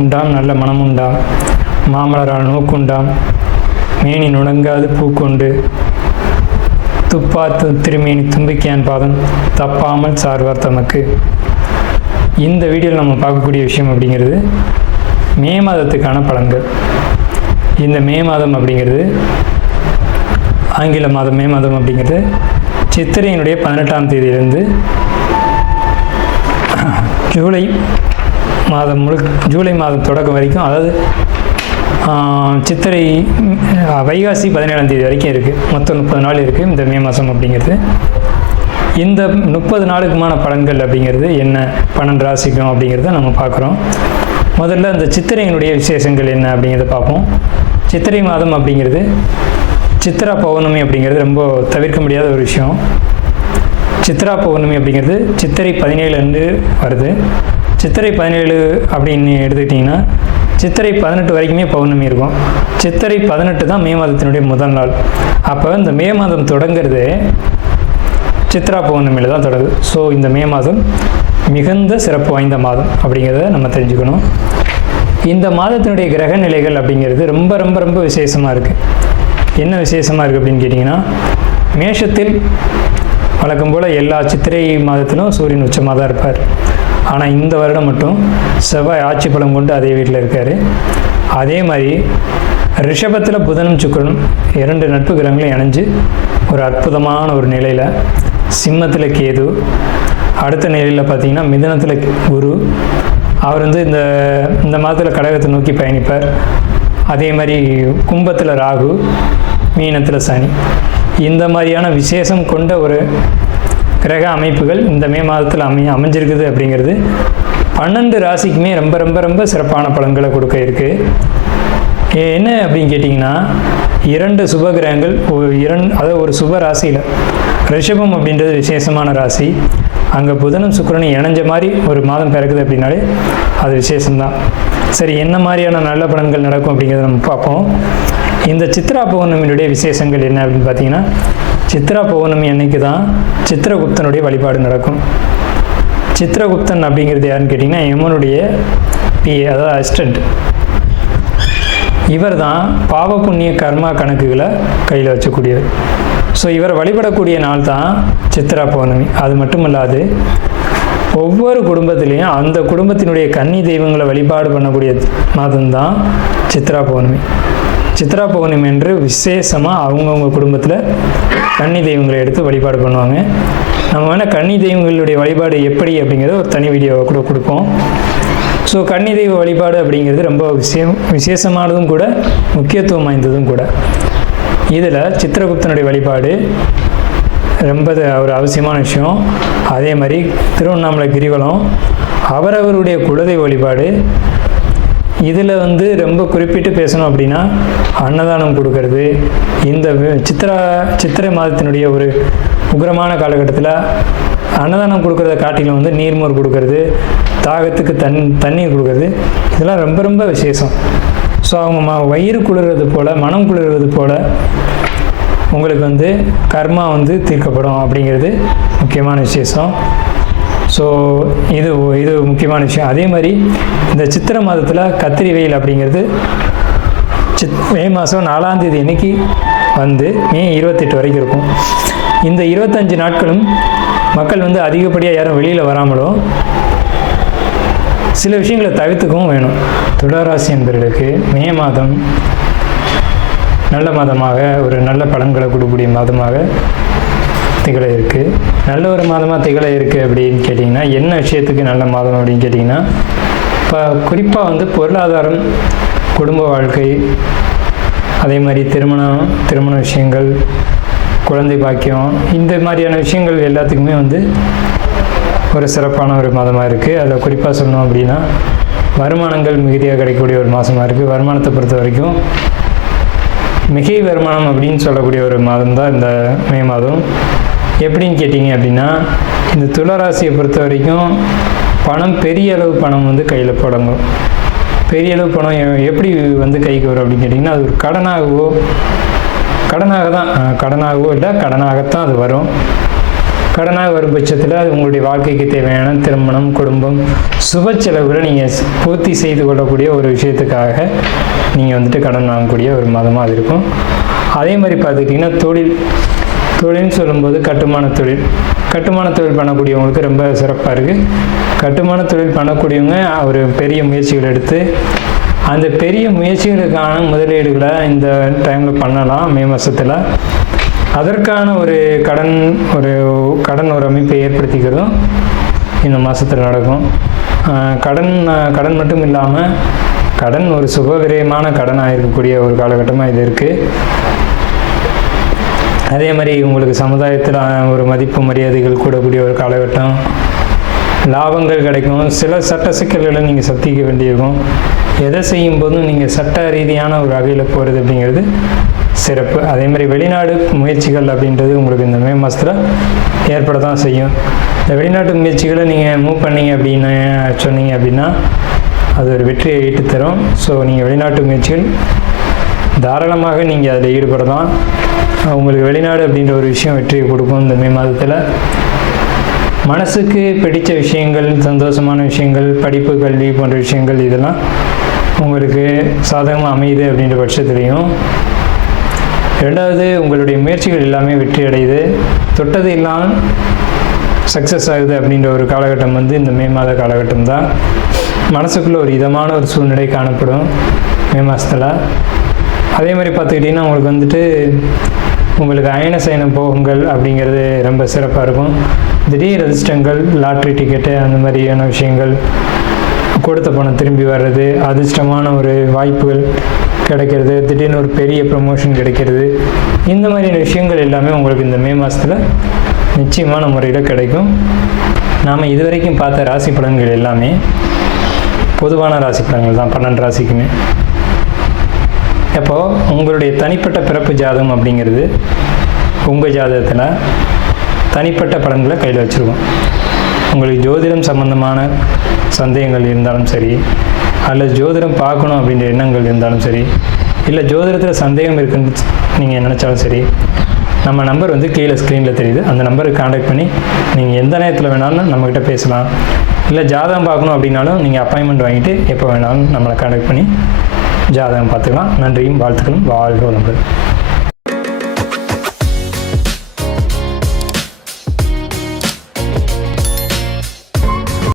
உண்டாம் நல்ல மனம் உண்டாம், மாமலரால் நோக்குண்டாம், மேனி நுடங்காது பூக்கொண்டு, துப்பா திருமேனி தும்பிக்கையான் பாதம் தப்பாமல் சார்வார் தமக்கு. இந்த வீடியோவில் நம்ம பார்க்கக்கூடிய விஷயம் அப்படிங்கிறது மே மாதத்துக்கான பலன்கள். இந்த மே மாதம் அப்படிங்கிறது ஆங்கில மாதம். மே மாதம் அப்படிங்கிறது சித்திரையினுடைய 18ஆம் தேதியிலிருந்து ஜூலை மாதம் ஜூலை மாதம் தொடக்கம் வரைக்கும், அதாவது சித்திரை வைகாசி 17ஆம் தேதி வரைக்கும் இருக்குது. மொத்தம் 30 நாள் இருக்குது இந்த மே மாதம் அப்படிங்கிறது. இந்த 30 நாளுக்குமான பலன்கள் அப்படிங்கிறது என்ன, 12 ராசிக்கும் அப்படிங்கிறத நம்ம பார்க்குறோம். முதல்ல இந்த சித்திரையினுடைய விசேஷங்கள் என்ன அப்படிங்கிறத பார்ப்போம். சித்திரை மாதம் அப்படிங்கிறது சித்ரா பௌர்ணமி அப்படிங்கிறது ரொம்ப தவிர்க்க முடியாத ஒரு விஷயம். சித்ரா பௌர்ணமி அப்படிங்கிறது சித்திரை 17 அன்று வருது. சித்திரை 17 அப்படின்னு எடுத்துக்கிட்டிங்கன்னா சித்திரை 18 வரைக்குமே பௌர்ணமி இருக்கும். சித்திரை 18 தான் மே மாதத்தினுடைய முதல் நாள். அப்போ இந்த மே மாதம் தொடங்கிறது சித்ரா பௌர்ணமியில் தான் தொடங்குது. ஸோ இந்த மே மாதம் மிகுந்த சிறப்பு வாய்ந்த மாதம் அப்படிங்கிறத நம்ம தெரிஞ்சுக்கணும். இந்த மாதத்தினுடைய கிரக நிலைகள் அப்படிங்கிறது ரொம்ப ரொம்ப ரொம்ப விசேஷமாக இருக்குது. என்ன விசேஷமாக இருக்குது அப்படின்னு கேட்டிங்கன்னா, மேஷத்தில் வழக்கம் போல் எல்லா சித்திரை மாதத்திலும் சூரியன் உச்சமாக தான் இருப்பார். ஆனால் இந்த வருடம் மட்டும் செவ்வாய் ஆட்சி பலம் கொண்டு அதே வீட்டில் இருக்கார். அதே மாதிரி ரிஷபத்தில் புதனும் சுக்கிரனும் 2 நட்பு கிரகங்களும் இணைஞ்சு ஒரு அற்புதமான ஒரு நிலையில், சிம்மத்தில் கேது, அடுத்த நிலையில் பார்த்திங்கன்னா மிதுனத்தில் குரு, அவர் இந்த மாதத்தில் கடகத்தை நோக்கி பயணிப்பார். அதே மாதிரி கும்பத்தில் ராகு, மீனத்தில் சனி. இந்த மாதிரியான விசேஷம் கொண்ட ஒரு கிரக அமைப்புகள் இந்த மே மாதத்தில் அமைஞ்சிருக்குது அப்படிங்கிறது 12 ராசிக்குமே ரொம்ப ரொம்ப ரொம்ப சிறப்பான பலன்களை கொடுக்க இருக்குது. என்ன அப்படின்னு கேட்டிங்கன்னா, 2 சுப கிரகங்கள் அதாவது ஒரு சுப ராசியில், ரிஷபம் அப்படின்றது விசேஷமான ராசி, அங்கே புதனும் சுக்கிரனும் இணைஞ்ச மாதிரி ஒரு மாதம் பிறக்குது அப்படின்னாலே அது விசேஷம்தான். சரி, என்ன மாதிரியான நல்ல பலன்கள் நடக்கும் அப்படிங்கிறத நம்ம பார்ப்போம். இந்த சித்ரா பௌர்ணமியினுடைய விசேஷங்கள் என்ன அப்படின்னு பார்த்தீங்கன்னா, சித்ரா பௌர்ணமி அன்னைக்கு தான் சித்திரகுப்தனுடைய வழிபாடு நடக்கும். சித்திரகுப்தன் அப்படிங்கிறது யாருன்னு கேட்டிங்கன்னா, யமனுடைய பிஏ, அதாவது அசிஸ்டண்ட். இவர் தான் பாவ புண்ணிய கர்மா கணக்குகளை கையில் வச்சக்கூடியவர். ஸோ இவர் வழிபடக்கூடிய நாள் தான் சித்ரா பௌர்ணமி. அது மட்டும் இல்லாது ஒவ்வொரு குடும்பத்திலையும் அந்த குடும்பத்தினுடைய கன்னி தெய்வங்களை வழிபாடு பண்ணக்கூடிய மாதம்தான் சித்ரா பௌர்ணமி. சித்ரா பௌர்ணமி என்று விசேஷமாக அவங்கவுங்க குடும்பத்தில் கன்னி தெய்வங்களை எடுத்து வழிபாடு பண்ணுவாங்க. நம்ம வேணால் கன்னி தெய்வங்களுடைய வழிபாடு எப்படி அப்படிங்கிறத ஒரு தனி வீடியோவை கூட கொடுப்போம். ஸோ கன்னி தெய்வ வழிபாடு அப்படிங்கிறது ரொம்ப விசேஷமானதும் கூட, முக்கியத்துவம் வாய்ந்ததும் கூட. இதில் சித்திரகுப்தனுடைய வழிபாடு ரொம்ப ஒரு அவசியமான விஷயம். அதே மாதிரி திருவண்ணாமலை கிரிவலம், அவரவருடைய குலதெய்வ வழிபாடு. இதில் ரொம்ப குறிப்பிட்டு பேசணும் அப்படின்னா, அன்னதானம் கொடுக்கறது. இந்த சித்திரை மாதத்தினுடைய ஒரு உக்கிரமான காலகட்டத்தில் அன்னதானம் கொடுக்கறத காட்டிலும் நீர்மோர் கொடுக்கறது, தாகத்துக்கு தண்ணீர் கொடுக்கறது, இதெல்லாம் ரொம்ப ரொம்ப விசேஷம். ஸோ அவங்க வயிறு குளிர்றது போல், மனம் குளிர்வது போல் உங்களுக்கு கர்மா தீர்க்கப்படும் அப்படிங்கிறது முக்கியமான விசேஷம். ஸோ இது முக்கியமான விஷயம். அதே மாதிரி இந்த சித்திரை மாதத்தில் கத்திரி வெயில் அப்படிங்கிறது மே மாதம் 4ஆம் தேதி அன்னைக்கு மே 28 வரைக்கும் இருக்கும். இந்த 25 நாட்களும் மக்கள் அதிகப்படியாக யாரும் வெளியில் வராமலும் சில விஷயங்களை தவிர்த்துக்கவும் வேணும். துளாராசி என்பவர்களுக்கு மே மாதம் நல்ல மாதமாக, ஒரு நல்ல பலன்களை கொடுக்கக்கூடிய மாதமாக திகழ இருக்குது. நல்ல ஒரு மாதமாக திகழ இருக்குது அப்படின்னு கேட்டிங்கன்னா, என்ன விஷயத்துக்கு நல்ல மாதம் அப்படின்னு கேட்டிங்கன்னா, இப்போ குறிப்பாக பொருளாதாரம், குடும்ப வாழ்க்கை, அதே மாதிரி திருமண விஷயங்கள், குழந்தை பாக்கியம், இந்த மாதிரியான விஷயங்கள் எல்லாத்துக்குமே ஒரு சிறப்பான ஒரு மாதமாக இருக்குது. அதில் குறிப்பாக சொல்லணும் அப்படின்னா, வருமானங்கள் மிகுதியாக கிடைக்கக்கூடிய ஒரு மாதமாக இருக்குது. வருமானத்தை பொறுத்த வரைக்கும் மிகை வருமானம் அப்படின்னு சொல்லக்கூடிய ஒரு மாதம் தான் இந்த மே மாதம். எப்படின்னு கேட்டிங்க அப்படின்னா, இந்த துளாராசியை பொறுத்த வரைக்கும் பணம், பெரிய அளவு பணம் கையில் புழங்கும். பெரிய அளவு பணம் எப்படி கைக்கு வரும் அப்படின்னு கேட்டிங்கன்னா, அது ஒரு கடனாகவோ இல்லை கடனாகத்தான் அது வரும். கடனாக வரும் பட்சத்தில் உங்களுடைய வாழ்க்கைக்கு தேவையான திருமணம், குடும்பம், சுப செலவுகளை நீங்கள் பூர்த்தி செய்து கொள்ளக்கூடிய ஒரு விஷயத்துக்காக நீங்கள் வந்துட்டு கடன் வாங்கக்கூடிய ஒரு மாதமாக அது இருக்கும். அதே மாதிரி பார்த்துக்கிட்டிங்கன்னா தொழில்னு சொல்லும்போது கட்டுமான தொழில் பண்ணக்கூடியவங்களுக்கு ரொம்ப சிறப்பாக இருக்குது. கட்டுமான தொழில் பண்ணக்கூடியவங்க ஒரு பெரிய முயற்சிகள் எடுத்து அந்த பெரிய முயற்சிகளுக்கான முதலீடுகளை இந்த டைமில் பண்ணலாம். மே மாதத்தில் அதற்கான ஒரு கடன் ஒரு அமைப்பை ஏற்படுத்திக்கிறதும் இந்த மாதத்தில் நடக்கும். கடன் மட்டும் இல்லாமல் கடன் ஒரு சுபவிரயமான கடனாக இருக்கக்கூடிய ஒரு காலகட்டமாக இது இருக்குது. அதே மாதிரி உங்களுக்கு சமுதாயத்தில் ஒரு மதிப்பு மரியாதைகள் கூடக்கூடிய ஒரு காலகட்டம். லாபங்கள் கிடைக்கும். சில சட்ட சிக்கல்களை நீங்கள் சந்திக்க வேண்டியிருக்கும். எதை செய்யும் போதும் நீங்கள் சட்ட ரீதியான ஒரு வகையில் போகிறது அப்படிங்கிறது சிறப்பு. அதே மாதிரி வெளிநாடு முயற்சிகள் அப்படின்றது உங்களுக்கு இந்த மே மாதத்தில் ஏற்பட தான் செய்யும். இந்த வெளிநாட்டு முயற்சிகளை நீங்கள் மூவ் பண்ணீங்க அப்படின்னு சொன்னீங்க அப்படின்னா அது ஒரு வெற்றியை ஈட்டு தரும். ஸோ நீங்கள் வெளிநாட்டு முயற்சிகள் தாராளமாக நீங்கள் அதில் ஈடுபடலாம். உங்களுக்கு வெளிநாடு அப்படின்ற ஒரு விஷயம் வெற்றியை கொடுக்கும். இந்த மே மாதத்தில் மனசுக்கு பிடித்த விஷயங்கள், சந்தோஷமான விஷயங்கள், படிப்பு, கல்வி போன்ற விஷயங்கள் இதெல்லாம் உங்களுக்கு சாதகமாக அமையுது அப்படின்ற பட்சத்துலேயும், ரெண்டாவது உங்களுடைய முயற்சிகள் எல்லாமே வெற்றி அடையுது, தொட்டது எல்லாம் சக்ஸஸ் ஆகுது அப்படின்ற ஒரு காலகட்டம் இந்த மே மாத காலகட்டம் தான். மனசுக்குள்ளே ஒரு இதமான ஒரு சூழ்நிலை காணப்படும் மே மாதத்தில். அதே மாதிரி பார்த்துக்கிட்டிங்கன்னா உங்களுக்கு அயன சயன போகங்கள் அப்படிங்கிறது ரொம்ப சிறப்பாக இருக்கும். திடீர் அதிர்ஷ்டங்கள், லாட்ரி டிக்கெட்டு, அந்த மாதிரியான விஷயங்கள், கொடுத்த பணம் திரும்பி வர்றது, அதிர்ஷ்டமான ஒரு வாய்ப்புகள் கிடைக்கிறது, திடீர்னு ஒரு பெரிய ப்ரமோஷன் கிடைக்கிறது, இந்த மாதிரியான விஷயங்கள் எல்லாமே உங்களுக்கு இந்த மே மாதத்தில் நிச்சயமான முறையில் கிடைக்கும். நாம் இதுவரைக்கும் பார்த்த ராசி பலன்கள் எல்லாமே பொதுவான ராசி பலன்கள் தான், 12 ராசிக்குமே. அப்போது உங்களுடைய தனிப்பட்ட பிறப்பு ஜாதகம் அப்படிங்கிறது உங்கள் ஜாதகத்தில் தனிப்பட்ட பலன்களை கையில் வச்சுருக்கோம். உங்களுக்கு ஜோதிடம் சம்பந்தமான சந்தேகங்கள் இருந்தாலும் சரி, அல்லது ஜோதிடம் பார்க்கணும் அப்படின்ற எண்ணங்கள் இருந்தாலும் சரி, இல்லை ஜோதிடத்தில் சந்தேகம் இருக்குன்னு நீங்கள் நினச்சாலும் சரி, நம்ம நம்பர் கீழே ஸ்க்ரீனில் தெரியுது. அந்த நம்பருக்கு காண்டாக்ட் பண்ணி நீங்கள் எந்த நேரத்தில் வேணாலும் நம்மக்கிட்ட பேசலாம். இல்லை ஜாதகம் பார்க்கணும் அப்படின்னாலும் நீங்கள் அப்பாயின்மெண்ட் வாங்கிட்டு எப்போ வேணாலும் நம்மளை காண்டாக்ட் பண்ணி ஜாதகம் பார்த்துக்கலாம். நன்றியும் வாழ்த்துக்களும். வாழ்க வளமுடன்.